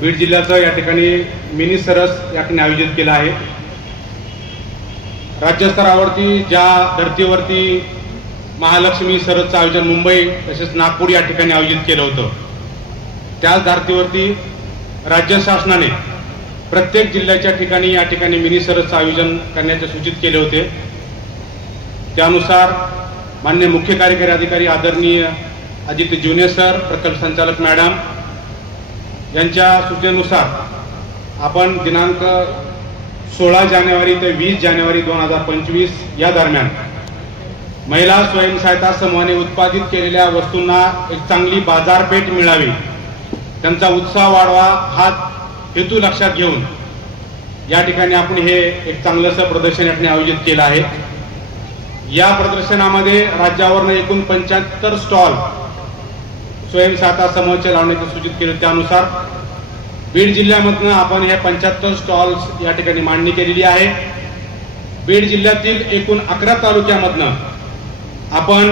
बीड जिल्ह्याचं या ठिकाणी मिनी सरस या ठिकाणी आयोजित केला आहे। राज्यस्तरावरती ज्या धर्तीवरती महालक्ष्मी सरसचं आयोजन मुंबई तसेच नागपूर या ठिकाणी आयोजित केलं होतं, त्याच धर्तीवरती राज्य शासनाने प्रत्येक जिल्ह्याच्या ठिकाणी या ठिकाणी मिनी सरसचं आयोजन करण्याचे सूचित केले होते। त्यानुसार माननीय मुख्य कार्यकारी अधिकारी आदरणीय अजित जुने सर, प्रकल्प संचालक मॅडम यांच्या सूचनेनुसार आपण दिनांक 16 जानेवारी ते 20 जानेवारी 2025 या दरम्यान महिला स्वयंसहायता समूहाने उत्पादित केलेल्या वस्तूंना एक चांगली बाजारपेठ मिळावी, त्यांचा उत्साह वाढवा हा हेतू लक्षात घेऊन या ठिकाणी आपण हे एक चांगलंसं प्रदर्शन या ठिकाणी आयोजित केलं आहे। या प्रदर्शनामध्ये राज्यावरून एकूण 75 स्टॉल स्वयंसहायता समूहाचे लावण्याचे सूचित केले। त्यानुसार बीड जिल्ह्यामधनं आपण हे 75 स्टॉल्स या ठिकाणी मांडणी केलेली आहे। बीड जिल्ह्यातील एकूण 11 तालुक्यामधनं आपण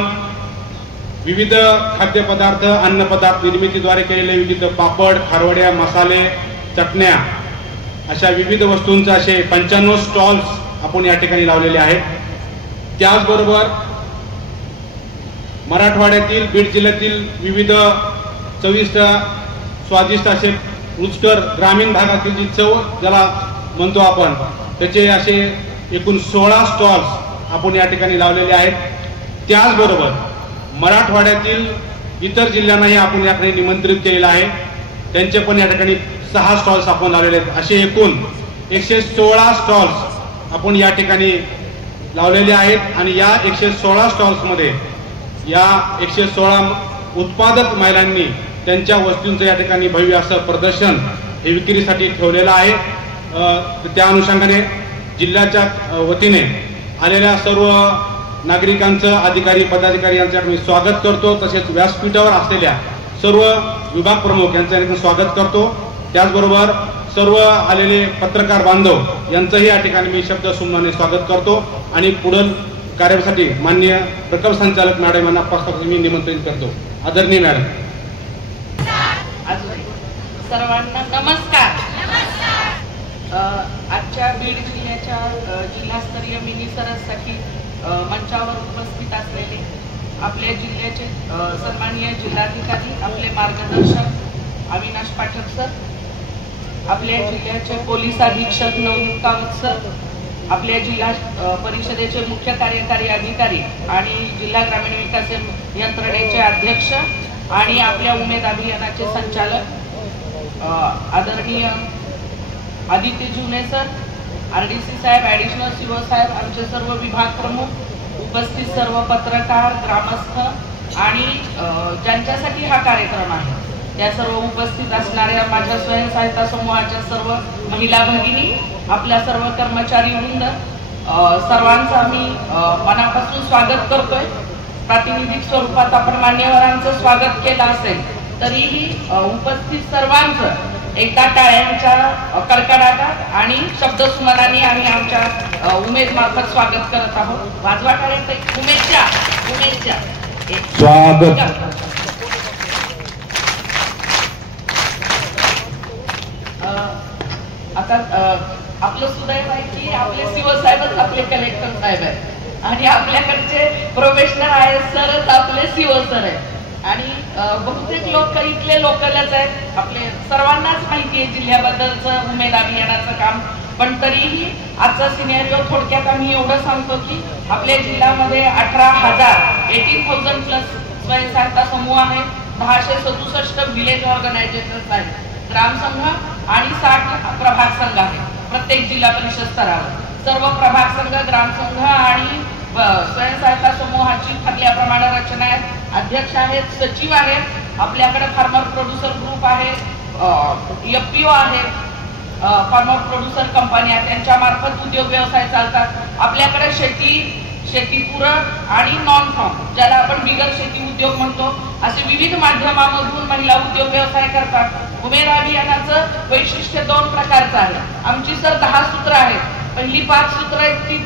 विविध खाद्यपदार्थ, अन्नपदार्थ निर्मितीद्वारे केलेले विविध पापड, खारवड्या, मसाले, चटण्या अशा विविध वस्तूंचे असे 95 स्टॉल्स आपण या ठिकाणी लावलेले आहेत। त्याचबरोबर मराठवाड्यातील बीड जिल्ह्यातील विविध चविष्ट स्वादिष्ट असे रुचकर ग्रामीण भागातील जी चव ज्याला म्हणतो आपण, त्याचे असे एकूण 16 स्टॉल्स आपण या ठिकाणी लावलेले आहेत। त्याचबरोबर मराठवाड्यातील इतर जिल्ह्यांनाही आपण या ठिकाणी निमंत्रित केलेलं आहे, त्यांचे पण या ठिकाणी 6 स्टॉल्स आपण लावलेले आहेत। असे एकूण 116 स्टॉल्स आपण या ठिकाणी लावलेले आहेत आणि या 116 स्टॉल्समध्ये या 116 उत्पादक महिलांनी त्यांच्या वस्तूंचं या ठिकाणी भव्य असं प्रदर्शन हे विक्रीसाठी ठेवलेलं आहे। त्या अनुषंगाने जिल्ह्याच्या वतीने आलेल्या सर्व नागरिकांचं, अधिकारी पदाधिकारी यांचं मी स्वागत करतो, तसेच व्यासपीठावर असलेल्या सर्व विभाग प्रमुख यांचं स्वागत करतो। त्याचबरोबर सर्व आलेले पत्रकार बांधव यांचंही या ठिकाणी मी शब्दसुमनाने स्वागत करतो आणि पुढील कार्यासाठी माननीय प्रकल्प संचालक मॅडम यांना प्रस्ताव मी निमंत्रित करतो। आदरणीय मॅडम। सर्वांना नमस्कार। आजच्या बीड जिल्ह्याच्या जिल्हास्तरीय मिनी सरससाठी मंचावर उपस्थित असलेले आपल्या जिल्ह्याचे सन्माननीय जिल्हाधिकारी, आपले मार्गदर्शक अविनाश पाठक सर, आपल्या जिल्ह्याचे पोलीस अधीक्षक नवनीत कावत सर, आपल्या जिल्हा परिषदेचे मुख्य कार्यकारी अधिकारी आणि जिल्हा ग्रामीण विकास यंत्रणेचे अध्यक्ष आणि आपल्या उमेद अभियानाचे संचालक आदरणीय आदित्य जुने सर, आरडीसी साहेब, ॲडिशनल सीओ साहेब, आमचे सर्व विभाग प्रमुख, उपस्थित सर्व पत्रकार, ग्रामस्थ आणि ज्यांच्यासाठी हा कार्यक्रम आहे त्या सर्व उपस्थित असणाऱ्या माझ्या स्वयंसहायता समूहाच्या सर्व महिला भगिनी, आपल्या सर्व कर्मचारी वृंद, सर्वांचं आम्ही मनापासून स्वागत करतोय। प्रातिनिधिक स्वरूपात आपण मान्यवरांचं स्वागत केलं असेल तरीही उपस्थित सर्वांचं एकदा टाळ्यांच्या कडकडाटात आणि शब्दसुमनाने आम्ही आमच्या उमेद मार्फत स्वागत करत आहोत। वाजवा टाळ्या, उमेदच्या स्वागत। आता आपलं सुदैव आहे की आपले सीओ साहेबच आपले कलेक्टर साहेब आहेत आणि आपल्याकडचे प्रोफेशनल आहे सरच आपले सीओ सर आहेत आणि बहुतेक लोक इथले लोकलच आहेत, आपले सर्वांनाच माहिती आहे जिल्ह्याबद्दलचं उमेद अभियानाचं काम। पण तरीही आजचा सिनेरिओ थोडक्यात आम्ही एवढं सांगतो की आपल्या जिल्ह्यामध्ये 18,000 प्लस स्वयंसहायता समूह आहेत, 667 विलेज ऑर्गनायझेशन्स आहेत, ग्रामसंघ आणि 60 प्रभाग संघ आहेत प्रत्येक जिल्हा परिषद स्तरावर। सर्व प्रभाग संघ, ग्रामसंघ आणि स्वयंसहायता समूहाची ठरल्याप्रमाणे रचना आहे। अध्यक्ष आहेत, सचिव आहेत, आपल्याकडे फार्मर प्रोड्युसर ग्रुप आहे, एफपीओ आहेत, फार्मर प्रोड्युसर कंपन्या त्यांच्या मार्फत उद्योग व्यवसाय चालतात। आपल्याकडे शेतीपूरक आणि नॉन फार्म ज्याला आपण बिगर शेती उद्योग म्हणतो असे विविध माध्यमांमधून महिला उद्योग व्यवसाय करतात। उमेद अभियानाचं वैशिष्ट्य 2 प्रकारचं आहे। आमची सर 10 सूत्र आहेत। पहिली 5 सूत्र आहेत ती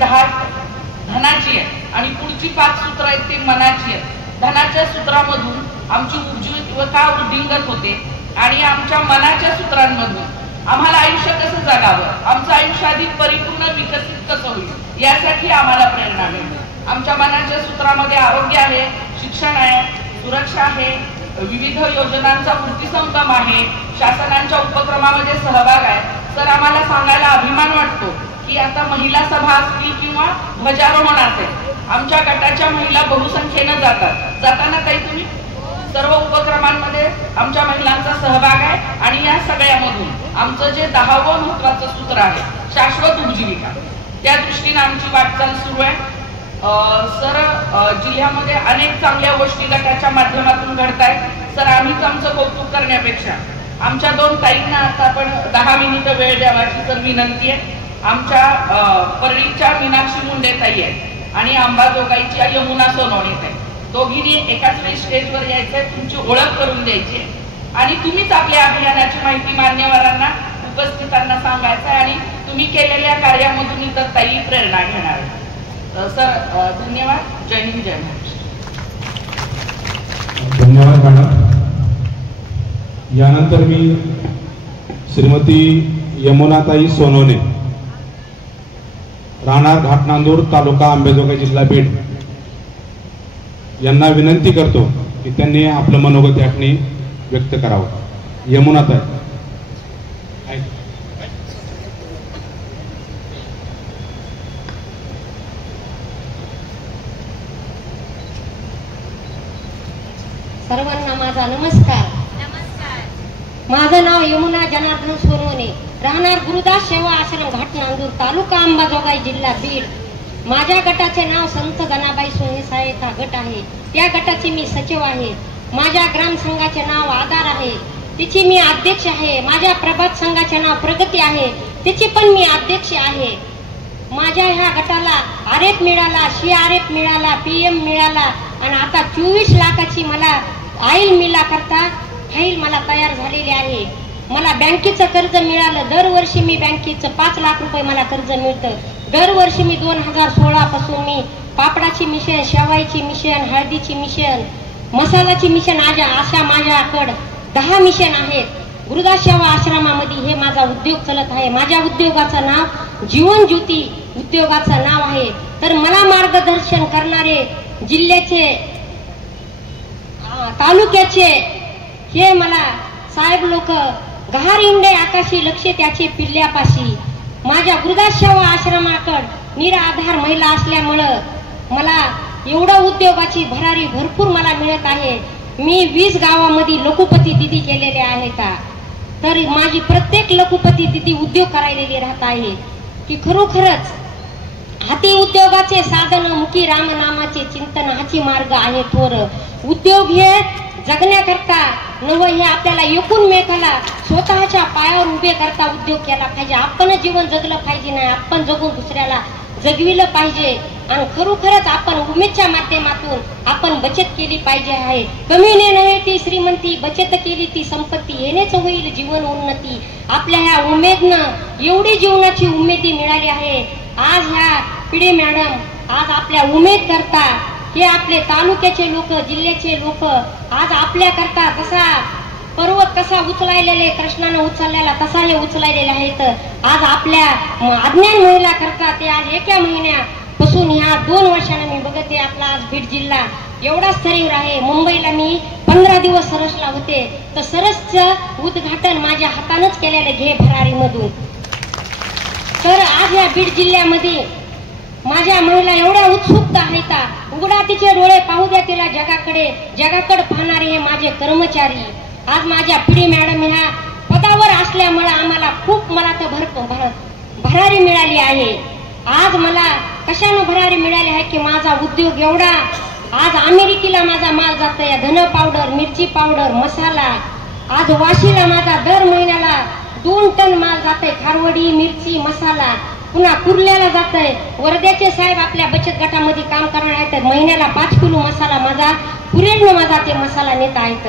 धनाची आहे आणि पुढची 5 सूत्र आहेत ती मनाची आहेत। धनाच्या सूत्रामधून आमची उज्ज्वलता वृद्धिंगत होते आणि आमच्या मनाच्या सूत्रांमधून आम्हाला आयुष्य कसं जगावं, आमचं आयुष्य अधिक परिपूर्ण विकसित कसं होईल यासाठी आम्हाला प्रेरणा मिळते. आमच्या मनाच्या सूत्रामध्ये आरोग्य आहे, शिक्षण आहे, सुरक्षा आहे, विविध योजनांचा वृत्तीसंगम आहे, शासनांच्या उपक्रमामध्ये सहभाग आहे. तर आम्हाला सांगायला अभिमान वाटतो की आता महिला सभा असतील किंवा ध्वजारोहण असेल, आमच्या गटाच्या महिला बहुसंख्येनं जाताना काही तुम्ही सर्व उपक्रमांमध्ये आमच्या महिलांचा सहभाग आहे आणि या सगळ्यामधून आमचं जे 10वं महत्वाचं सूत्र आहे शाश्वत उपजीविका, त्या दृष्टीने आमची वाटचाल सुरू आहे. सर, जिल्ह्यामध्ये अनेक चांगल्या गोष्टी गटाच्या माध्यमातून घडत आहेत. सर, आम्हीच आमचं कौतुक करण्यापेक्षा आमच्या 2 ताईंना आता आपण 10 मिनिटं वेळ द्यावाची तर विनंती आहे. आमच्या परळीच्या मीनाक्षी मुंडे ताई आहेत आणि अंबाजोगाईच्या यमुना सोनवणे ताई, दोघींनी एकाच वेळी स्टेजवर यायचंय, तुमची ओळख करून द्यायची आणि तुम्हीच आपल्या अभियानाची माहिती मान्यवरांना उपस्थितांना सांगायचं आहे आणि तुम्ही केलेल्या कार्यामधून इतर ताई प्रेरणा घेणार आहे. सर, धन्यवाद. जय हिंद, जय महाराष्ट्र. धन्यवाद मॅडम. यानंतर मी श्रीमती यमुनाताई सोनवणे, राहणार घाटनांदूर, तालुका अंबाजोगाई, जिल्हा बीड, यांना विनंती करतो की त्यांनी आपलं मनोगत या ठिकाणी व्यक्त करावं. यमुनाताई. सर्वांना माझा नमस्कार. माझं नाव यमुना जनार्दन सोनवणे, राहणार गुरुदास सेवा आश्रम घाटनांदूर, तालुका अंबाजोगाई, जिल्हा बीड. माझ्या गटाचे नाव संत गणाबाई सोने सहायता गट आहे. त्या गटाची मी सचिव आहे. माझ्या ग्राम संघाचे नाव आधार आहे, तिची मी अध्यक्ष आहे. माझ्या प्रभात संघाचे नाव प्रगती आहे, तिची पण मी अध्यक्ष आहे. माझ्या ह्या गटाला आरएफ मिळाला, CRF मिळाला, PM मिळाला आणि आता 24 लाखाची मला आईल मिला करता फाईल मला तयार झालेली आहे. मला बँकेचं कर्ज मिळालं. दरवर्षी मी बँकेचं 5 लाख रुपये मला कर्ज मिळतं. दरवर्षी मी 2016 पासून मी पापडाची मिशन, शेवायची मिशन, हळदीची मिशन, मसालाची मिशन अशा माझ्याकडं 10 मिशन आहेत. गुरुदास सेवा आश्रमामध्ये हे माझा उद्योग चालत आहे. माझ्या उद्योगाचं नाव जीवन ज्योती उद्योगाचं नाव आहे. तर मला मार्गदर्शन करणारे जिल्ह्याचे, तालुक्याचे हे मला साहेब लोक, गहार इंडे आकाशी लक्ष त्याचे पिल्ल्यापाशी. माझ्या गुरुदास सेवा आश्रमाकड निराधार महिला असल्यामुळं मला एवढं उद्योगाची भरारी भरपूर मला मिळत आहे. मी 20 गावामध्ये लखुपती दिदी केलेले आहेत. तर माझी प्रत्येक लखुपती दिदी उद्योग करायलेली राहत आहे की खरोखरच हाती उद्योगाचे साधन, मुखी राम नामाचे चिंतन, हाची मार्ग आहे थोर. उद्योग हे जगण्याकरता नव, हे आपल्याला एकूणमेकाला स्वतःच्या पायावर उभे करता उद्योग केला पाहिजे. आपण जीवन जगलं पाहिजे नाही, आपण जगून दुसऱ्याला जगविलं पाहिजे. आणि खरोखरच आपण उमेदच्या माध्यमातून आपण बचत केली पाहिजे आहे. कमीने नव्हे ती श्रीमंती, बचत केली ती संपत्ती, येणेच होईल जीवन उन्नती. आपल्या ह्या उमेदनं एवढी जीवनाची उमेदी मिळाली आहे. आज ह्या पिढी मॅडम आज आपल्या उमेद करता, हे आपले तालुक्याचे लोक, जिल्ह्याचे लोक आज आपल्या करता कसा पर्वत कसा उचलायलेले, कृष्णानं उचललेला तसा हे उचलायलेले आहेत. आज आपल्या अज्ञान महिला करता ते आज एका महिन्यापासून ह्या 2 वर्षांना मी बघते आपला आज बीड जिल्हा एवढा स्तरीवर आहे. मुंबईला मी 15 दिवस सरसला होते, तर सरसचं उद्घाटन माझ्या हातानंच केलेलं घे भरारी मधून. तर आज या बीड जिल्ह्यामध्ये माझ्या महिला एवढ्या उत्सुकता आहेत. उघडा तिचे डोळे, पाहू द्या तिला जगाकडे पाहणारे हे माझे कर्मचारी. आज माझ्या पिढी मॅडम ह्या पदावर असल्यामुळे आम्हाला खूप मला तर भरारी मिळाली आहे. आज मला कशानं भरारी मिळाली आहे की माझा उद्योग एवढा, आज अमेरिकेला माझा माल जात आहे. धन पावडर, मिरची पावडर, मसाला. आज वाशीला माझा दर महिन्याला 2 टन माल जात आहे. खारवडी, मिरची, मसाला. पुन्हा कुर्ल्याला जात आहे. वर्ध्याचे साहेब आपल्या बचत गटामध्ये काम करणार आहेत. महिन्याला 5 किलो मसाला माझा कुरेडनं माझा ते मसाला नेत आहेत.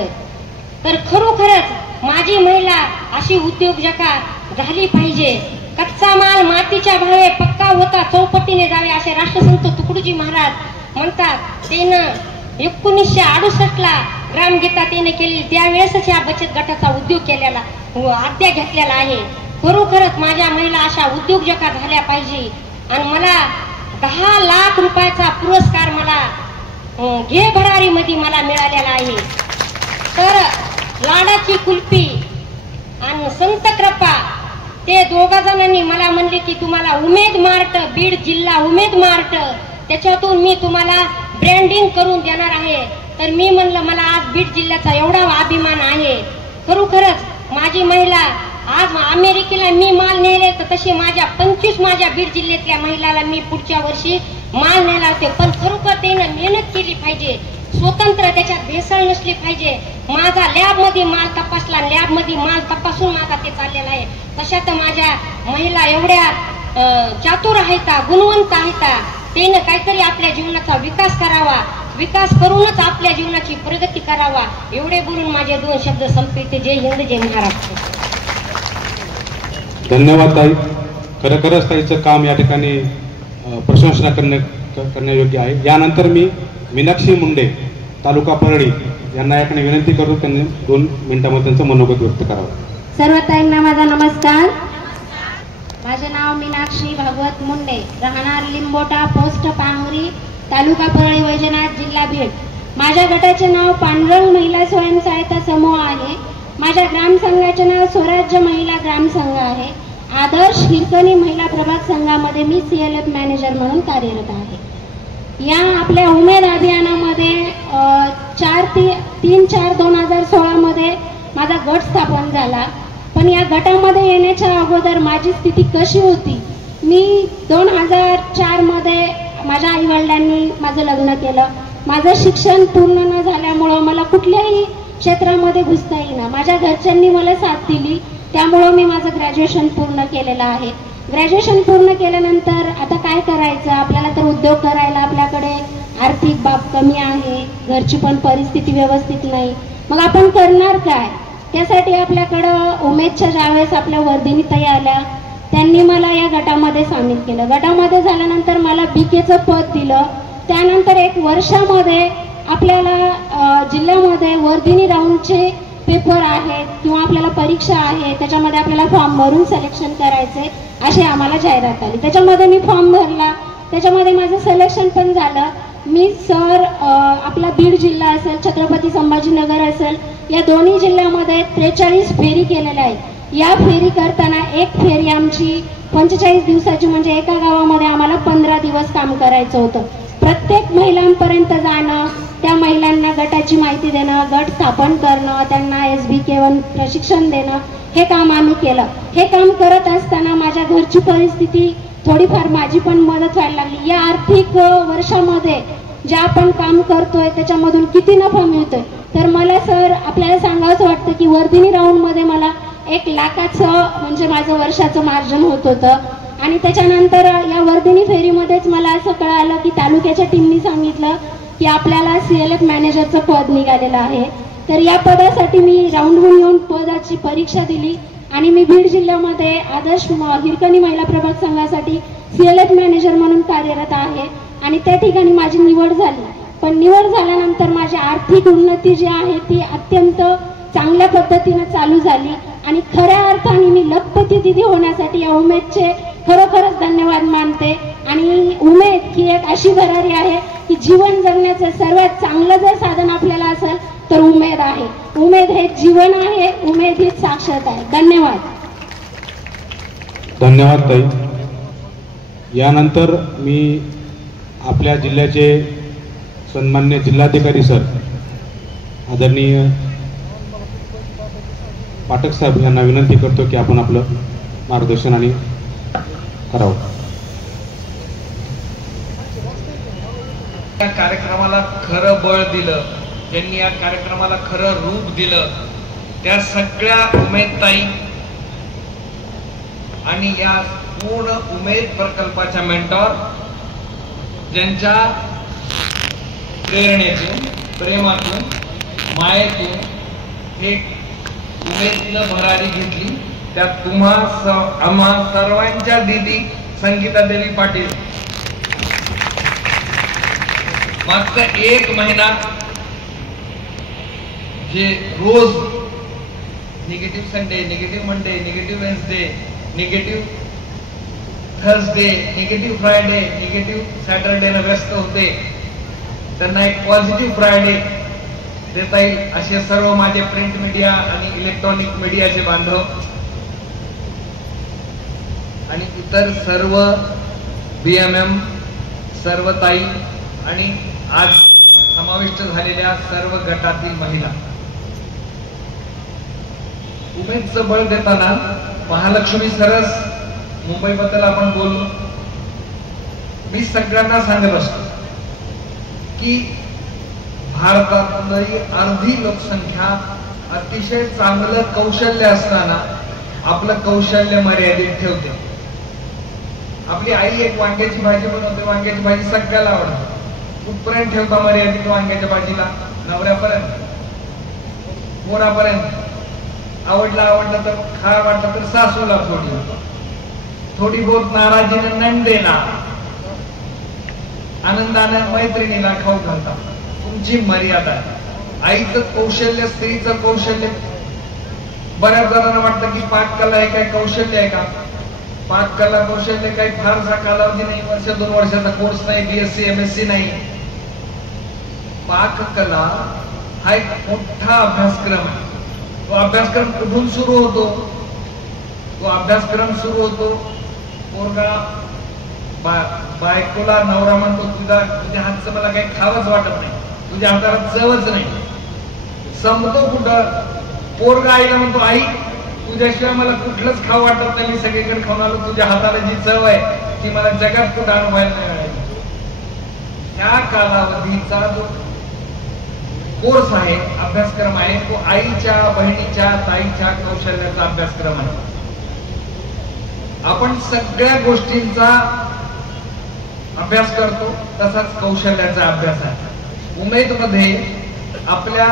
तर खरोखरच माझी महिला अशी उद्योजका झाली पाहिजे. कच्चा माल मातीच्या भावे पक्का होता चौपटीने जावे असे राष्ट्रसंत तुकडोजी महाराज म्हणतात. त्यानं 1968ला ग्रामगीता तिने केली, त्यावेळेसच या बचत गटाचा उद्योग केलेला आद्या घेतलेला आहे. खरोखरच माझ्या महिला अशा उद्योजका झाल्या पाहिजे. आणि मला 10 लाख रुपयाचा पुरस्कार मला घे भरारी मध्ये मला मिळालेला आहे. तर लाडाची कुल्फी आणि संत कृपा ते दोघा जणांनी मला म्हणले की तुम्हाला उमेद मार्ट, बीड जिल्हा उमेद मार्ट, त्याच्यातून मी तुम्हाला ब्रँडिंग करून देणार आहे. तर मी म्हणलं मला आज बीड जिल्ह्याचा एवढा अभिमान आहे. खरोखरच माझी महिला आज अमेरिकेला मी माल नेले, तर तसे माझ्या 25 माझ्या बीड जिल्ह्यातल्या महिलाला मी पुढच्या वर्षी माल नेला होते. पण खरोखर त्यानं मेहनत केली पाहिजे, स्वतंत्र, त्याच्यात भेसळ नसली पाहिजे. माझा लॅबमध्ये माल तपासला, लॅबमध्ये माल तपासून माझा ते चाललेला आहे. तशा तर माझ्या महिला एवढ्या चातुर आहेत, गुणवंत आहेत. त्यानं काहीतरी आपल्या जीवनाचा विकास करावा, विकास करूनच आपल्या जीवनाची प्रगती करावा. एवढे बोलून माझे 2 शब्द संपते. जय हिंद, जय महाराष्ट्र. धन्यवाद ताई. खरंच ताईचं काम या ठिकाणी प्रशंसना करण्यायोग्य आहे. यानंतर मी मीनाक्षी मुंडे, तालुका परळी यांना या ठिकाणी विनंती करतो, त्यांनी 2 मिनिटांमध्ये त्यांचं मनोगत व्यक्त करावं. सर्व ताईंना माझा नमस्कार. माझे नाव मीनाक्षी भागवत मुंडे, राहणार लिंबोटा, पोस्ट पांगरी, तालुका परळी, वैजनाथ, जिल्हा बीड. माझ्या गटाचे नाव पांडुरंग महिला स्वयंसहायता समूह आहे. माझ्या ग्रामसंघाचे नाव स्वराज्य महिला ग्रामसंघ आहे. आदर्श हिरकणी महिला प्रभाग संघामध्ये मी CLF मॅनेजर म्हणून कार्यरत आहे. या आपल्या उमेद अभियानामध्ये 3/4/2016 मध्ये माझा गट स्थापन झाला. पण या गटामध्ये येण्याच्या अगोदर माझी स्थिती कशी होती, मी 2004 मध्ये माझ्या आईवडिलांनी माझं लग्न केलं. माझं शिक्षण पूर्ण न झाल्यामुळं मला कुठल्याही क्षेत्रामध्ये घुसता येईना. माझ्या घरच्यांनी मला साथ दिली, त्यामुळं मी माझं ग्रॅज्युएशन पूर्ण केलेलं आहे. ग्रॅज्युएशन पूर्ण केल्यानंतर आता काय करायचं, आपल्याला तर उद्योग करायला आपल्याकडे आर्थिक बाब कमी आहे, घरची पण परिस्थिती व्यवस्थित नाही. मग आपण करणार काय? त्यासाठी आपल्याकडं उमेदच्या ज्यावेळेस आपल्या वर्धिनी ताई आल्या, त्यांनी मला या गटामध्ये सामील केलं. गटामध्ये झाल्यानंतर मला BKचं पद दिलं. त्यानंतर 1 वर्षामध्ये आपल्याला जिल्ह्यामध्ये वर्धिनी राऊंडचे पेपर आहेत किंवा आपल्याला परीक्षा आहे, त्याच्यामध्ये आपल्याला फॉर्म भरून सिलेक्शन करायचे अशी आम्हाला जाहिरात आली. त्याच्यामध्ये मी फॉर्म भरला, त्याच्यामध्ये माझं सिलेक्शन पण झालं. मी सर आपला बीड जिल्हा असेल, छत्रपती संभाजीनगर असेल, या दोन्ही जिल्ह्यामध्ये 43 फेरी केलेल्या आहेत. या फेरी करताना एक फेरी आमची 45 दिवसाची, म्हणजे एका गावामध्ये आम्हाला 15 दिवस काम करायचं होतं. प्रत्येक महिलांपर्यंत जाणं, त्या महिलांना गटाची माहिती देणं, गट स्थापन करणं, त्यांना SBK1 प्रशिक्षण देणं, हे काम आम्ही केलं. हे काम करत असताना माझ्या घरची परिस्थिती थोडीफार माझी पण मदत व्हायला लागली. या आर्थिक वर्षामध्ये जे आपण काम करतोय त्याच्यामधून किती नफा मिळतोय, तर मला सर आपल्याला सांगावंच वाटतं की वर्धिनी राऊंडमध्ये मला 1 लाखाचं म्हणजे माझं वर्षाचं मार्जिन होत होतं. आणि त्याच्यानंतर या वर्धिनी फेरीमध्येच मला असं कळालं की तालुक्याच्या टीमनी सांगितलं की आपल्याला CLF मॅनेजरचं पद निघालेलं आहे. तर या पदासाठी मी राऊंडहून येऊन पदाची परीक्षा दिली आणि मी बीड जिल्ह्यामध्ये आदर्श हिरकणी महिला प्रभाग संघासाठी CLF मॅनेजर म्हणून कार्यरत आहे. आणि त्या ठिकाणी माझी निवड झाली. पण निवड झाल्यानंतर माझी आर्थिक उन्नती जी आहे ती अत्यंत चांगल्या पद्धतीने चालू झाली. आणि खऱ्या अर्थाने मी लखपती दिदी होण्यासाठी या उमेदचे खरोखरच धन्यवाद मानते. आणि उमेद ही एक अशी भरारी आहे की जीवन जगण्याचं सर्वात चांगलं जर साधन आपल्याला असेल तर उमेद आहे. उमेद हे जीवन आहे, उमेद ही साक्षरता आहे. धन्यवाद. धन्यवाद ताई. यानंतर मी आपल्या जिल्ह्याचे सन्मान्य जिल्हाधिकारी सर आदरणीय पाठक साहेब यांना विनंती करतो की आपण आपलं मार्गदर्शन आणि करावं. या कार्यक्रमाला खरं बळ दिलं, ज्यांनी या कार्यक्रमाला खरं रूप दिलं, त्या सगळ्या उमेदताई आणि या पूर्ण उमेद प्रकल्पाच्या मेंटॉर, ज्यांच्या प्रेरणेतून, प्रेमातून, मायेतून हे उमेदनं भरारी घेतली, त्यात आम्हा सर्वांच्या दीदी संगीता देवी पाटील मागचा 1 महिना जे रोज negative Sunday, negative Monday, negative Wednesday, negative Thursday, negative Friday, negative सॅटरडेला व्यस्त होते, त्यांना एक पॉझिटिव्ह फ्रायडे देता येईल असे सर्व माझे प्रिंट मीडिया आणि इलेक्ट्रॉनिक मीडियाचे बांधव आणि इतर सर्व BMM, सर्व ताई आणि आज समाविष्ट झालेल्या सर्व गटातील महिला. उमेदचं बळ देताना महालक्ष्मी सरस मुंबईबद्दल आपण बोललो. मी सगळ्यांना सांगत असतो की भारतातली अर्धी लोकसंख्या अतिशय चांगलं कौशल्य असताना आपलं कौशल्य मर्यादित ठेवते. आपली आई एक वांग्याची भाजी बनवते, वांग्याची भाजी सगळ्याला आवडते. कुठपर्यंत ठेवता मर्यादित वांग्याच्या भाजीला? नवऱ्यापर्यंत, पोरापर्यंत. आवडलं तर खा, वाटलं तर सासूला थोडी बहुत नाराजीनं नंदेला, आनंदानं मैत्रिणीला खाऊ घालता. तुमची मर्यादा आहे. आईचं कौशल्य, स्त्रीचं कौशल्य. बऱ्याच जणांना वाटतं की पाककला हे काय कौशल्य आहे का? पाककला कौशल्य काही फारसा कालावधी नाही, वर्ष 2 वर्षाचा कोर्स नाही, BSc MSc नाही. पाककला हा एक मोठा अभ्यासक्रम आहे. तो अभ्यासक्रम कुठून सुरू होतो? तो अभ्यासक्रम सुरू होतो पोरगा बायकोला नवरा म्हणतो तुझ्या हातचं मला काही खावंच वाटत नाही, तुझ्या हाताला चवच नाही. संपतो कुठं? पोरगा आईला म्हणतो आई तुझ्याशिवाय मला कुठलंच खावं वाटत नाही, मी सगळीकडे खाऊन आलो, तुझ्या हाताला जी चव आहे ती मला जगात कुठं अनुभवायला नाही मिळाली. ह्या कालावधीचा जो कोर्स आहे, अभ्यासक्रम आहे, तो आईच्या, बहिणीच्या, ताईच्या कौशल्याचा अभ्यासक्रम आहे. आपण सगळ्या गोष्टींचा अभ्यास करतो, तसाच कौशल्याचा अभ्यास आहे. उमेदमध्ये आपल्या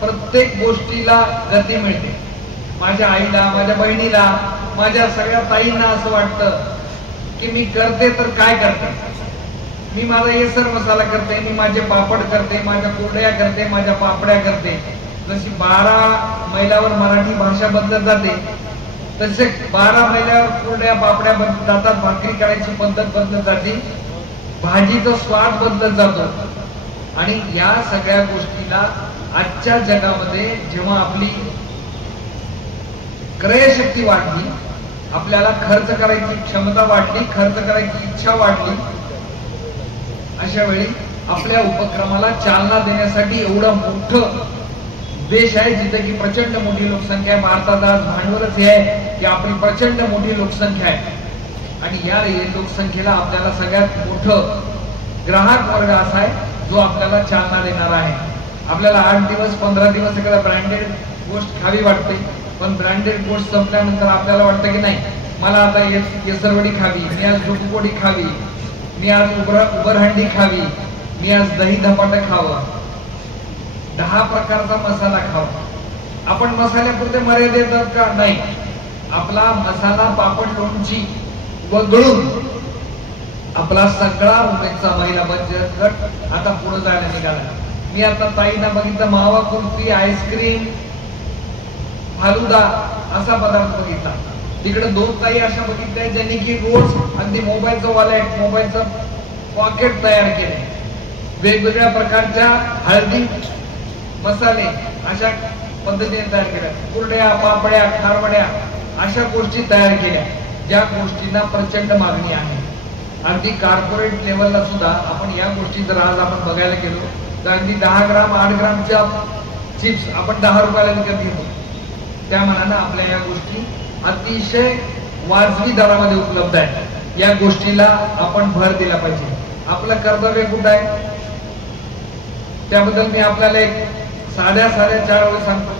प्रत्येक गोष्टीला गती मिळते. माझ्या आईला, माझ्या बहिणीला, माझ्या सगळ्या ताईंना असं वाटतं की मी करते तर काय करते. मी माझा येसर मसाला करते, मी माझे पापड करते, माझ्या कुरड्या करते, माझ्या पापड्या करते. जशी 12 मैलावर मराठी भाषा बदलत जाते, तसे 12 मैलावर कुरड्या पापड्या बदलत जातात. भाकरी करायची पद्धत बदलत जाते, भाजीचा स्वाद बदलत जातो. आणि या सगळ्या गोष्टीला आजच्या जगामध्ये जेव्हा आपली क्रयशक्ती वाढली, आपल्याला खर्च करायची क्षमता वाढली, खर्च करायची इच्छा वाढली, अशा वेळी आपल्या उपक्रमाला चालना देण्यासाठी एवढं मोठं देश आहे जिथे की प्रचंड मोठी लोकसंख्या आहे. भारताचा आज भांडवलच हे आहे की आपली प्रचंड मोठी लोकसंख्या आहे. आणि या लोकसंख्येला आपल्याला सगळ्यात मोठं ग्राहक वर्ग असा आहे जो आपल्याला चालना देणार आहे. आपल्याला 8 दिवस 15 दिवस एखादा ब्रँडेड गोष्ट खावी वाटते, पण ब्रँडेड गोष्ट संपल्यानंतर आपल्याला वाटतं की नाही मला आता केसरवडी खावी, मी आज ढोकवडी खावी, मी आज उबरहंडी खावी, मी आज दही धपाटे खावं, 10 प्रकारचा मसाला खावा. आपण मसाल्यापुरते मर्यादित आहोत का? नाही. आपला मसाला पापड लोणची वगळून आपला सगळा उमेदचा महिला बचत गट आता पुढे जायला निघाला. मी आता ताईंना बघितलं, मावा कुल्फी, आईस्क्रीम, फालुदा असा पदार्थ बघितला. तिकडे 2 ताई अशा बघितल्या ज्यांनी की रोज अगदी मोबाईलचं वॉलेट, मोबाईलचं पॉकेट तयार केले. वेगवेगळ्या प्रकारच्या हळदी, मसाले अशा पद्धतीने तयार केल्या. कुरड्या, पापड्या, खारवड्या अशा गोष्टी तयार केल्या ज्या गोष्टींना प्रचंड मागणी आहे. अगदी कॉर्पोरेट लेवलला सुद्धा आपण या गोष्टी जर आज आपण बघायला गेलो तर अगदी 10 ग्राम 8 ग्रामच्या चिप्स आपण 10 रुपयाला विकत घेतो. त्या मनानं आपल्या या गोष्टी अतिशय वाजवी दरामध्ये उपलब्ध आहेत. या गोष्टीला आपण भर दिला पाहिजे. आपलं कर्तव्य कुठं आहे त्याबद्दल मी आपल्याला एक साध्या 4 ओळी सांगतो.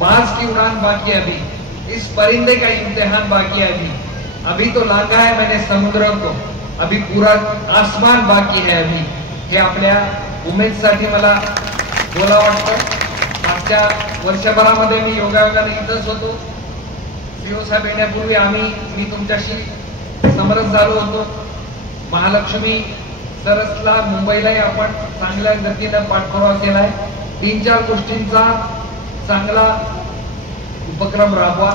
बाज की उड़ान बाकी अभी, इस परिंदे का इम्तिहान बाकी है अभी तो लांघा है मैंने समुद्र को, अभी पूरा आसमान बाकी है अभी. हे आपल्या उमेदसाठी मला बोला वाटतं. मागच्या वर्षभरामध्ये मी योगायोगाने इथंच होतो. सीओ साहेब येण्यापूर्वी मी तुमच्याशी समरस झालो होतो. महालक्ष्मी सरसला मुंबईलाही आपण चांगल्या गतीनं पाठपुरावा केलाय. 3-4 गोष्टींचा चांगला उपक्रम राबवा.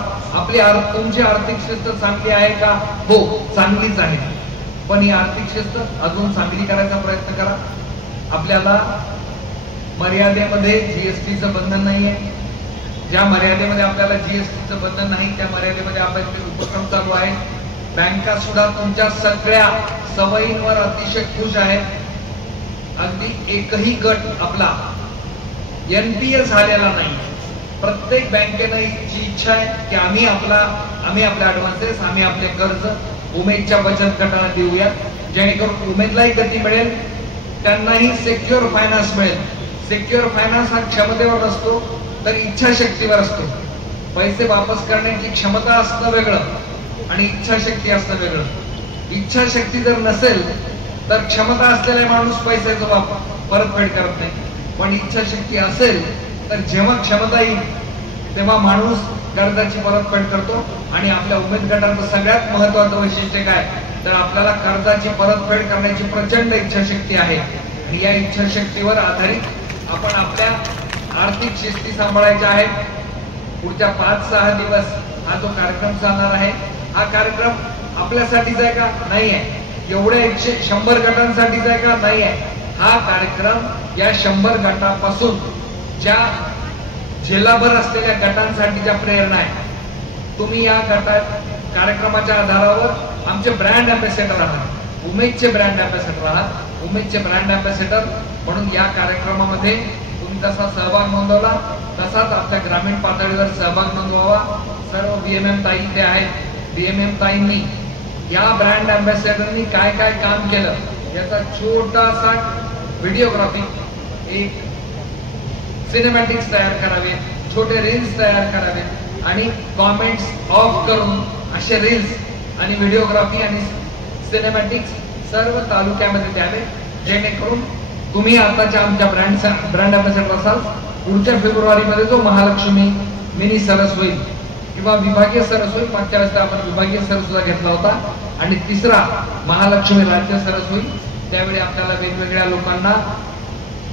तुमची आर्थिक शिस्त चांगली आहे का? हो, चांगलीच आहे. पण ही आर्थिक शिस्त अजून चांगली करायचा प्रयत्न करा. आपल्याला मर्यादेमध्ये जीएसटीचं बंधन नाहीये. ज्या मर्यादेमध्ये आपल्याला जीएसटीचं बंधन नाही त्या मर्यादेमध्ये आपल्याकडे उपक्रम चालू आहे. बँका सुद्धा तुमच्या सगळ्या सवयींवर अतिशय खुश आहेत. अगदी एकही गट आपला एनपीए झालेला नाही. प्रत्येक बँकेनं जी इच्छा आहे की आम्ही आपले ऍडव्हान्सेस, आम्ही आपले कर्ज उमेदच्या बचत गटाला देऊया, जेणेकरून उमेदलाही गती मिळेल, त्यांनाही सेक्युअर फायनान्स मिळेल. सेक्युअर फायनान्स हा क्षमतेवर असतो तर इच्छाशक्तीवर असतो. पैसे वापस करण्याची क्षमता असणं वेगळं आणि इच्छाशक्ती असणं वेगळं. इच्छाशक्ती जर नसेल तर क्षमता असलेला माणूस पैशाचा परतफेड करत नाही. पण इच्छाशक्ती असेल तर जेव्हा क्षमता येईल तेव्हा माणूस कर्जाची परतफेड करतो. आणि आपल्या उमेद गटाचं सगळ्यात महत्वाचं वैशिष्ट्य काय तर आपल्याला कर्जाची परतफेड करण्याची प्रचंड इच्छाशक्ती आहे. आणि या इच्छाशक्तीवर आधारित आपण आपल्या आर्थिक शिस्ती सांभाळायच्या आहेत. पुढच्या 5-6 दिवस हा जो कार्यक्रम चालणार आहे हा कार्यक्रम आपल्यासाठीच आहे का? नाही आहे. एवढ्या 100 गटांसाठीच आहे का? नाही आहे. हा कार्यक्रम या 100 गटापासून ज्या जिल्हाभर असलेल्या गटांसाठीच्या प्रेरणा आहे. तुम्ही या कार्यक्रमाच्या आधारावर आमचे ब्रँड अँबॅसेडर आहात, उमेदचे ब्रँड अँबॅसेडर आहात. उमेदचे ब्रँड अँबॅसेडर म्हणून या कार्यक्रमामध्ये तुम्ही जसा सहभाग नोंदवला तसाच आपल्या ग्रामीण पातळीवर सहभाग नोंदवावा. सर्व बीएमएम ताई इथे आहेत. बीएमएम ताईंनी या ब्रँड अँबॅसेडरनी काय काय काम केलं याचा छोटासा व्हिडिओग्राफी, एक सिनेमॅटिक्स तयार करावेत, छोटे रील्स तयार करावेत आणि कॉमेंट्स ऑफ करून असे रील्स आणि व्हिडिओग्राफी आणि सिनेमॅटिक्स सर्व तालुक्यामध्ये द्यावे, जेणेकरून तुम्ही आताच्या आमच्या ब्रँड अँबॅसेडर असाल. पुढच्या फेब्रुवारीमध्ये जो महालक्ष्मी मिनी सरस होईल किंवा विभागीय सरस होईल. मागच्या वेळेस आपण विभागीय सरस सुद्धा घेतला होता. आणि तिसरा महालक्ष्मी राज्य सरस होईल. त्यावेळी आपल्याला वेगवेगळ्या लोकांना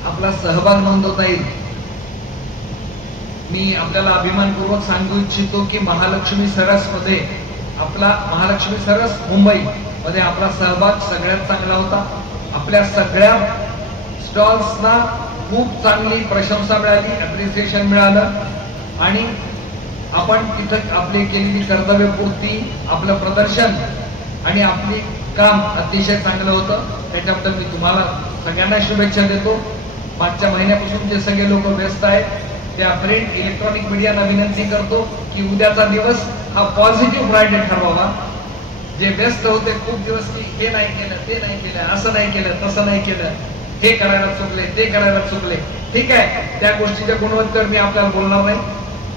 आपला सहभाग नोंदवता येईल. मी आपल्याला अभिमानपूर्वक सांगू इच्छितो की महालक्ष्मी सरस मध्ये महालक्ष्मी सरस मुंबई मध्ये आपला सहभाग सगळ्यात चांगला होता. आपल्या सगळ्या स्टॉल्सना खूप चांगली प्रशंसा मिळाली, अप्रिसिएशन मिळालं. आणि आपण तिथं आपली केलेली कर्तव्यपूर्ती, आपलं प्रदर्शन आणि आपली काम अतिशय चांगलं होतं. त्याच्याबद्दल मी तुम्हाला सगळ्यांना शुभेच्छा देतो. मागच्या महिन्यापासून जे सगळे लोक व्यस्त आहेत त्या प्रिंट इलेक्ट्रॉनिक मीडियाला विनंती करतो की उद्याचा दिवस हा पॉझिटिव्ह फ्रायडे ठरवावा. जे व्यस्त होते खूप दिवस की हे नाही केलं, ते नाही केलं, असं नाही केलं, तसं नाही केलं, हे करायला चुकले, ते करायला चुकले. ठीक आहे, त्या गोष्टीच्या गुणवत्तेवर मी आपल्याला बोलणार नाही.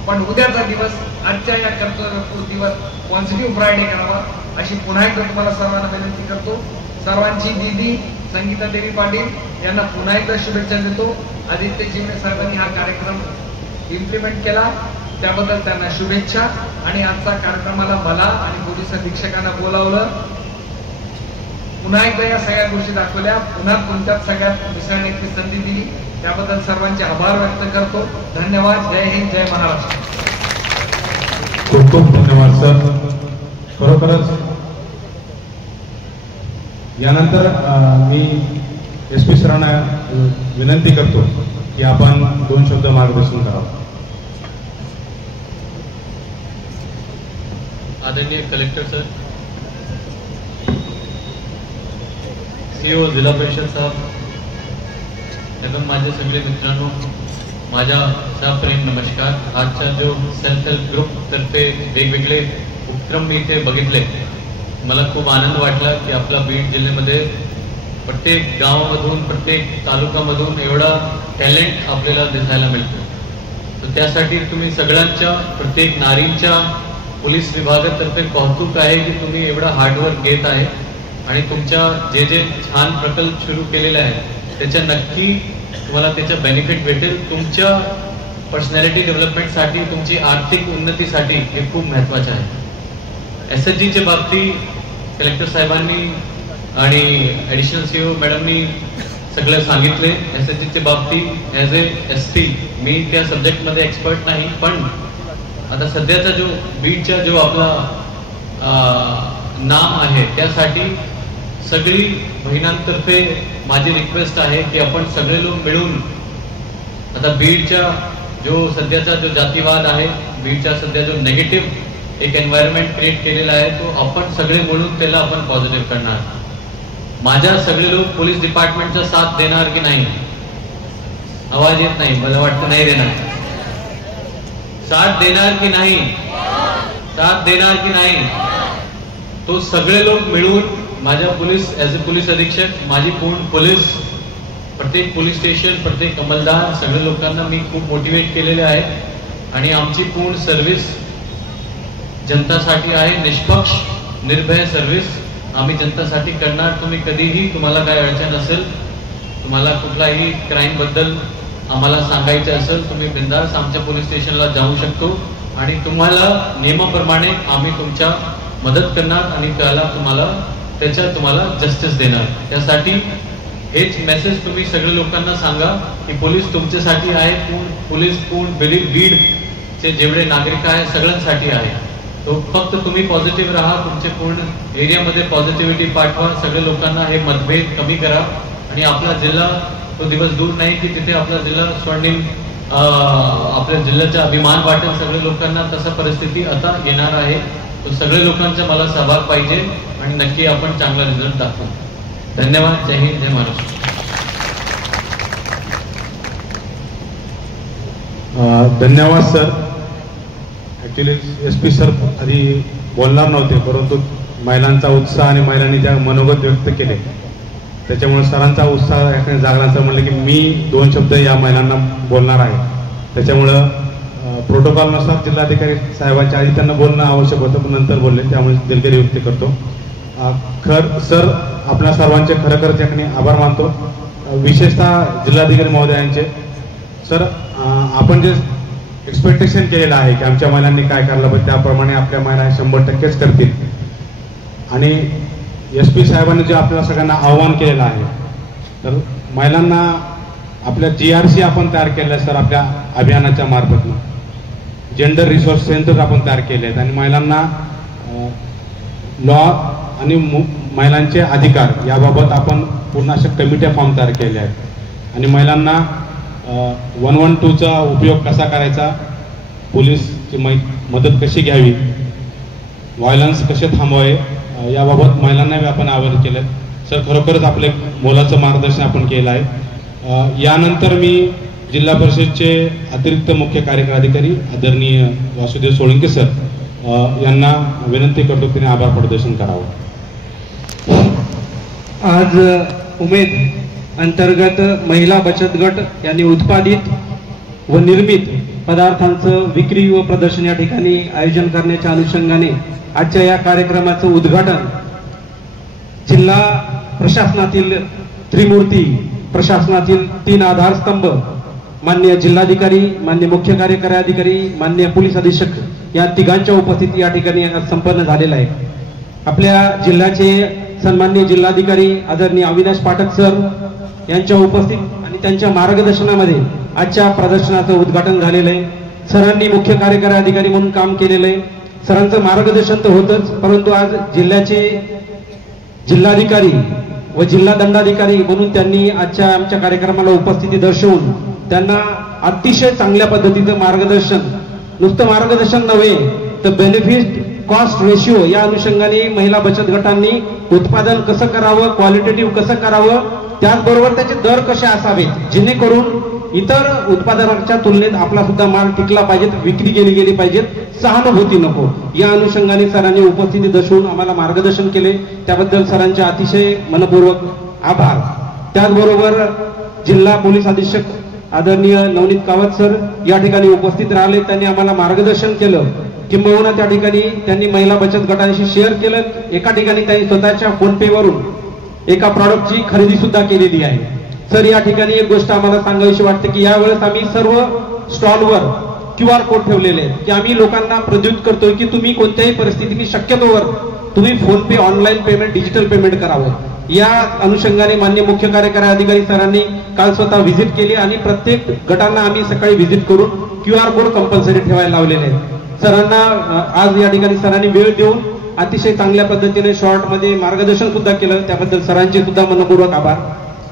पण उद्याचा दिवस आजच्या या कर्तव्यपूर्तीवर पॉझिटिव्ह फ्रायडे करावा अशी पुन्हा एकदा तुम्हाला सर्वांना विनंती करतो. सर्वांची दीदी संगीता देवी पाटील यांना पुन्हा एकदा शुभेच्छा देतो. आदित्य जीवने साहेबांनी हा कार्यक्रम इम्प्लिमेंट केला त्याबद्दल त्यांना शुभेच्छा. आणि आजचा कार्यक्रमाला मला आणि पोलीस अधीक्षकांना बोलावलं, पुन्हा एकदा या सगळ्या गोष्टी दाखवल्या, पुन्हा तुमच्यात सगळ्यात मिसळण्याची संधी दिली, त्याबद्दल सर्वांचे आभार व्यक्त करतो. धन्यवाद. जय हिंद, जय महाराष्ट्र. खूप खूप धन्यवाद सर. खरोखरच यानंतर मी SP सरांना विनंती करतो की आपण 2 शब्द मार्गदर्शन करावं. आदरणीय कलेक्टर सर, CEO जिल्हा परिषद साहेब, एवं माझे सगळे मित्रांनो, माझ्या प्रेम नमस्कार. आजच्या जो सेल्फ हेल्प ग्रुप तर्फे वेगवेगळे उपक्रम मी इथे बघितले, मला खूप आनंद वाटला की आपला बीड जिल्ह्यामध्ये प्रत्येक गावामधून, प्रत्येक तालुक्यामधून एवढा टॅलेंट आपल्याला दिसायला मिळतो. तर त्यासाठी तुम्ही सगळ्यांच्या, प्रत्येक नारींच्या पोलीस विभागातर्फे कौतुक आहे की तुम्ही एवढा हार्डवर्क घेत आहे आणि तुमच्या जे छान प्रकल्प सुरू केलेले आहेत त्याच्या नक्की तुम्हाला त्याचा बेनिफिट भेटेल. तुमच्या पर्सनॅलिटी डेव्हलपमेंटसाठी, तुमची आर्थिक उन्नतीसाठी हे खूप महत्त्वाचे आहे. SHGच्या बाबतीत कलेक्टर साहेबांनी आणि ॲडिशनल CEO मॅडमनी सगळं सांगितले. SHGच्या बाबतीत ॲज ए SP मी त्या सब्जेक्टमध्ये एक्सपर्ट नाही, पण आता सध्याचा जो बीडचा जो आपला नाम आहे त्यासाठी सगळी बहिणांतर्फे माझी रिक्वेस्ट आहे की आपण सगळे लोक मिळून आता बीडच्या जो सध्याचा जो जातीवाद आहे, बीडचा सध्या जो नेगेटिव्ह एक एन्व्हायरमेंट क्रिएट केलेला आहे तो आपण सगळे मिळून त्याला आपण पॉझिटिव्ह करणार. माझ्या सगळे लोक पोलीस डिपार्टमेंटचा साथ देणार की नाही? आवाज येत नाही, मला वाटतं नाही देणार. साथ देणार की नाही? साथ देणार की नाही? तो सगळे लोक मिळून माझ्या पोलीस ॲज अ पोलीस अधीक्षक माझी पूर्ण पोलीस प्रत्येक पोलीस स्टेशन प्रत्येक अंमलदार सगळ्या लोकांना मी खूप मोटिवेट केलेले आहे आणि आमची पूर्ण सर्व्हिस जनतासाठी आहे. निष्पक्ष निर्भय सर्व्हिस आम्ही जनतासाठी करणार. तुम्ही कधीही तुम्हाला काय अडचण असेल, तुम्हाला कुठलाही क्राईम बद्दल आम्हाला सांगायचं असेल, तुम्ही बिनधास्त आमच्या पोलीस स्टेशनला जाऊ शकतो आणि तुम्हाला नियमाप्रमाणे आम्ही तुमच्या मदत करणार आणि त्याच्यात तुम्हाला जस्टिस देणार. त्यासाठी हेच मेसेज तुम्ही सगळ्या लोकांना सांगा की पोलीस तुमच्यासाठी आहे. पोलीस पूर्ण बीडचे जेवढे नागरिक आहे सगळ्यांसाठी आहे. तो फक्त तुम्ही पॉझिटिव्ह राहा, तुमचे पूर्ण एरियामध्ये पॉझिटिव्हिटी पाठवा, सगळ्या लोकांना हे मतभेद कमी करा आणि आपला जिल्हा तो दिवस दूर नाही की तिथे आपला जिल्हा स्वर्णिम आपल्या जिल्ह्याचा अभिमान वाटेल सगळ्या लोकांना. तसा परिस्थिती आता येणार आहे. तो सगळ्या लोकांचा मला सहभाग पाहिजे आणि नक्की आपण चांगला रिझल्ट दाखवू. धन्यवाद. जय हिंद, जय महाराष्ट्र. धन्यवाद सर. ऍक्च्युली SP सर आधी बोलणार नव्हते, परंतु महिलांचा उत्साह आणि महिलांनी ज्या मनोगत व्यक्त केले त्याच्यामुळे सरांचा उत्साह जागला. सर म्हणले की मी 2 शब्द या महिलांना बोलणार आहे. त्याच्यामुळं प्रोटोकॉलनुसार जिल्हाधिकारी साहेबांच्या आधी त्यांना बोलणं आवश्यक होतं, पण नंतर बोलले, त्यामुळे दिलगिरी व्यक्त करतो. सर आपल्या सर्वांचे खरं ठिकाणी आभार मानतो, विशेषतः जिल्हाधिकारी महोदयांचे. सर आपण जे एक्सपेक्टेशन केलेलं आहे की आमच्या महिलांनी काय करायला पाहिजे त्याप्रमाणे आपल्या महिला 100%च करतील. आणि SP साहेबांनी जे आपल्याला सगळ्यांना आव्हान केलेलं आहे, तर महिलांना आपल्या GRC आपण तयार केलं आहे सर. आपल्या अभियानाच्या मार्फत जेंडर रिसोर्स सेंटर आपण तयार केले आहेत आणि महिलांना लॉ आणि महिलांचे अधिकार याबाबत आपण पूर्ण अशा कमिट्या फॉर्म तयार केल्या आहेत आणि महिलांना 112चा उपयोग कसा करायचा, पोलीसची मदत कशी घ्यावी, व्हायलन्स कसे थांबवावे याबाबत महिलांना आपण आवाहन केलं. सर खरोखरच आपले मोलाचं मार्गदर्शन आपण केलं आहे. यानंतर मी जिल्हा परिषदचे अतिरिक्त मुख्य कार्यकारी अधिकारी आदरणीय वासुदेव सोळंके सर यांना विनंती करतो त्यांनी आभार प्रदर्शन करावं. आज उमेद अंतर्गत महिला बचत गट यांनी उत्पादित व निर्मित पदार्थांचं विक्री व प्रदर्शन या ठिकाणी आयोजन करण्याच्या अनुषंगाने आजच्या या कार्यक्रमाचं उद्घाटन जिल्हा प्रशासनातील त्रिमूर्ती, प्रशासनातील 3 आधारस्तंभ माननीय जिल्हाधिकारी, माननीय मुख्य कार्यकारी अधिकारी, माननीय पोलीस अधीक्षक या तिघांच्या उपस्थिती या ठिकाणी संपन्न झालेला आहे. आपल्या जिल्ह्याचे सन्माननीय जिल्हाधिकारी आदरणीय अविनाश पाठक सर यांच्या उपस्थित आणि त्यांच्या मार्गदर्शनामध्ये आजच्या प्रदर्शनाचं उद्घाटन झालेलं आहे. सरांनी मुख्य कार्यकारी अधिकारी म्हणून काम केलेलं आहे. सरांचं मार्गदर्शन तर होतच, परंतु आज जिल्ह्याचे जिल्हाधिकारी व जिल्हा दंडाधिकारी म्हणून त्यांनी आजच्या आमच्या कार्यक्रमाला उपस्थिती दर्शवून त्यांना अतिशय चांगल्या पद्धतीचं मार्गदर्शन, नुसतं मार्गदर्शन नव्हे तर बेनिफिट कॉस्ट रेशिओ या अनुषंगाने महिला बचत गटांनी उत्पादन कसं करावं, क्वालिटेटिव्ह कसं करावं, त्याचबरोबर त्याचे दर कसे असावेत जेणेकरून इतर उत्पादनाच्या तुलनेत आपला सुद्धा माल टिकला पाहिजे, विक्री केली गेली पाहिजे, सहानुभूती नको, या अनुषंगाने सरांनी उपस्थिती दर्शवून आम्हाला मार्गदर्शन केले. त्याबद्दल सरांचे अतिशय मनपूर्वक आभार. त्याचबरोबर जिल्हा पोलीस अधीक्षक आदरणीय नवनीत कावत सर या ठिकाणी उपस्थित राहिले. त्यांनी आम्हाला मार्गदर्शन केलं, किंबहुना त्या ठिकाणी त्यांनी महिला बचत गटाशी शेअर केलं. एका ठिकाणी त्यांनी स्वतःच्या फोनपे वरून एका प्रॉडक्टची खरेदी सुद्धा केलेली आहे. सर या ठिकाणी एक गोष्ट आम्हाला सांगावीशी वाटते की यावेळेस आम्ही सर्व स्टॉलवर QR कोड ठेवलेले आहेत की आम्ही लोकांना प्रद्युत करतोय की तुम्ही कोणत्याही परिस्थितीने शक्यतोवर तुम्ही PhonePe, online payment, digital payment करावं. या अनुषंगाने माननीय मुख्य कार्यकारी अधिकारी सरांनी काल स्वतः व्हिजिट केली आणि प्रत्येक गटांना आम्ही सकाळी व्हिजिट करून QR कोड कंपल्सरी ठेवायला लावलेले आहेत. सरांना आज या ठिकाणी सरांनी वेळ देऊन अतिशय चांगल्या पद्धतीने शॉर्ट मध्ये मार्गदर्शन सुद्धा केलं, त्याबद्दल सरांचे सुद्धा मनपूर्वक आभार.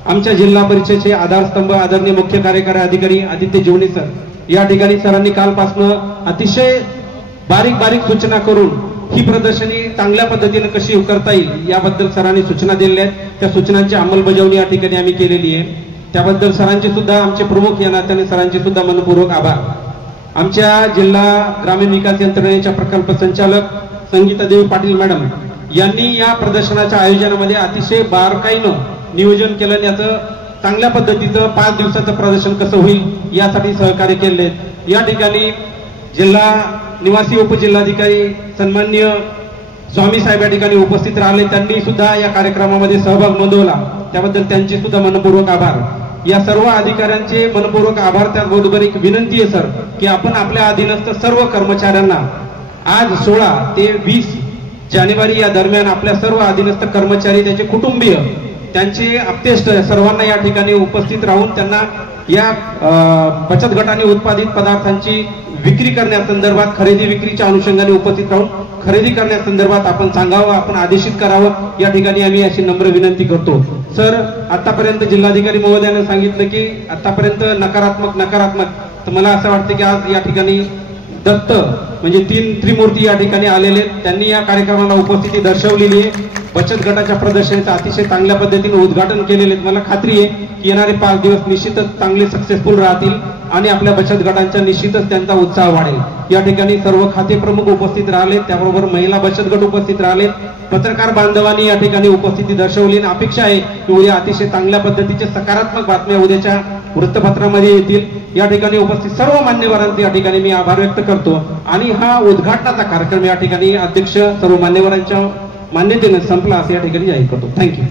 आमच्या जिल्हा परिषदेचे आधारस्तंभ आदरणीय मुख्य कार्यकारी अधिकारी आदित्य जीवणे सर, या ठिकाणी सरांनी कालपासून अतिशय बारीक बारीक सूचना करून ही प्रदर्शनी चांगल्या पद्धतीने कशी करता येईल याबद्दल सरांनी सूचना दिलेल्या आहेत. त्या सूचनांची अंमलबजावणी या ठिकाणी आम्ही केलेली आहे. त्याबद्दल सरांचे सुद्धा, आमचे प्रमुख या नात्याने सरांचे सुद्धा मनपूर्वक आभार. आमच्या जिल्हा ग्रामीण विकास यंत्रणेच्या प्रकल्प संचालक संगीता देवी पाटील मॅडम यांनी या प्रदर्शनाच्या आयोजनामध्ये अतिशय बारकाईनं नियोजन केलं. याचं चांगल्या पद्धतीचं 5 दिवसाचं प्रदर्शन कसं होईल यासाठी सहकार्य केले. या ठिकाणी जिल्हा निवासी उपजिल्हाधिकारी सन्माननीय स्वामी साहेब या ठिकाणी उपस्थित राहिले, त्यांनी सुद्धा या कार्यक्रमामध्ये सहभाग नोंदवला, त्याबद्दल त्यांचे सुद्धा मनपूर्वक आभार. या सर्व अधिकाऱ्यांचे मनपूर्वक आभार. त्याचबरोबर एक विनंती आहे सर की आपण आपल्या अधीनस्थ सर्व कर्मचाऱ्यांना आज 16 ते 20 जानेवारी या दरम्यान आपल्या सर्व अधीनस्थ कर्मचारी, त्याचे कुटुंबीय, त्यांचे आप्तेष्ट सर्वांना या ठिकाणी उपस्थित राहून त्यांना या बचत गटाने उत्पादित पदार्थांची विक्री करण्यासंदर्भात, खरेदी विक्रीच्या अनुषंगाने उपस्थित राहून खरेदी करण्यासंदर्भात आपण सांगावं, आपण आदेशित करावं, या ठिकाणी आम्ही अशी नम्र विनंती करतो. सर, आतापर्यंत जिल्हाधिकारी महोदयाने सांगितलं की आतापर्यंत नकारात्मक, तर मला असं वाटतं की आज या ठिकाणी दत्त म्हणजे 3 त्रिमूर्ती या ठिकाणी आलेले, त्यांनी या कार्यक्रमाला उपस्थिती दर्शवलेली आहे. बचत गटाच्या प्रदर्शनाचं अतिशय चांगल्या पद्धतीने उद्घाटन केलेले. मला खात्री आहे की येणारे 5 दिवस निश्चितच चांगले सक्सेसफुल राहतील आणि आपल्या बचत गटांचा निश्चितच त्यांचा उत्साह वाढेल. या ठिकाणी सर्व खाते प्रमुख उपस्थित राहिले, त्याबरोबर महिला बचत गट उपस्थित राहिले, पत्रकार बांधवांनी या ठिकाणी उपस्थिती दर्शवली. अपेक्षा आहे की उद्या अतिशय चांगल्या पद्धतीचे सकारात्मक बातम्या उद्याच्या वृत्तपत्रामध्ये येतील. या ठिकाणी उपस्थित सर्व मान्यवरांचे या ठिकाणी मी आभार व्यक्त करतो आणि हा उद्घाटनाचा कार्यक्रम या ठिकाणी अध्यक्ष सर्व मान्यवरांच्या मान्यतेने संपला असं या ठिकाणी जाहीर करतो. थँक्यू.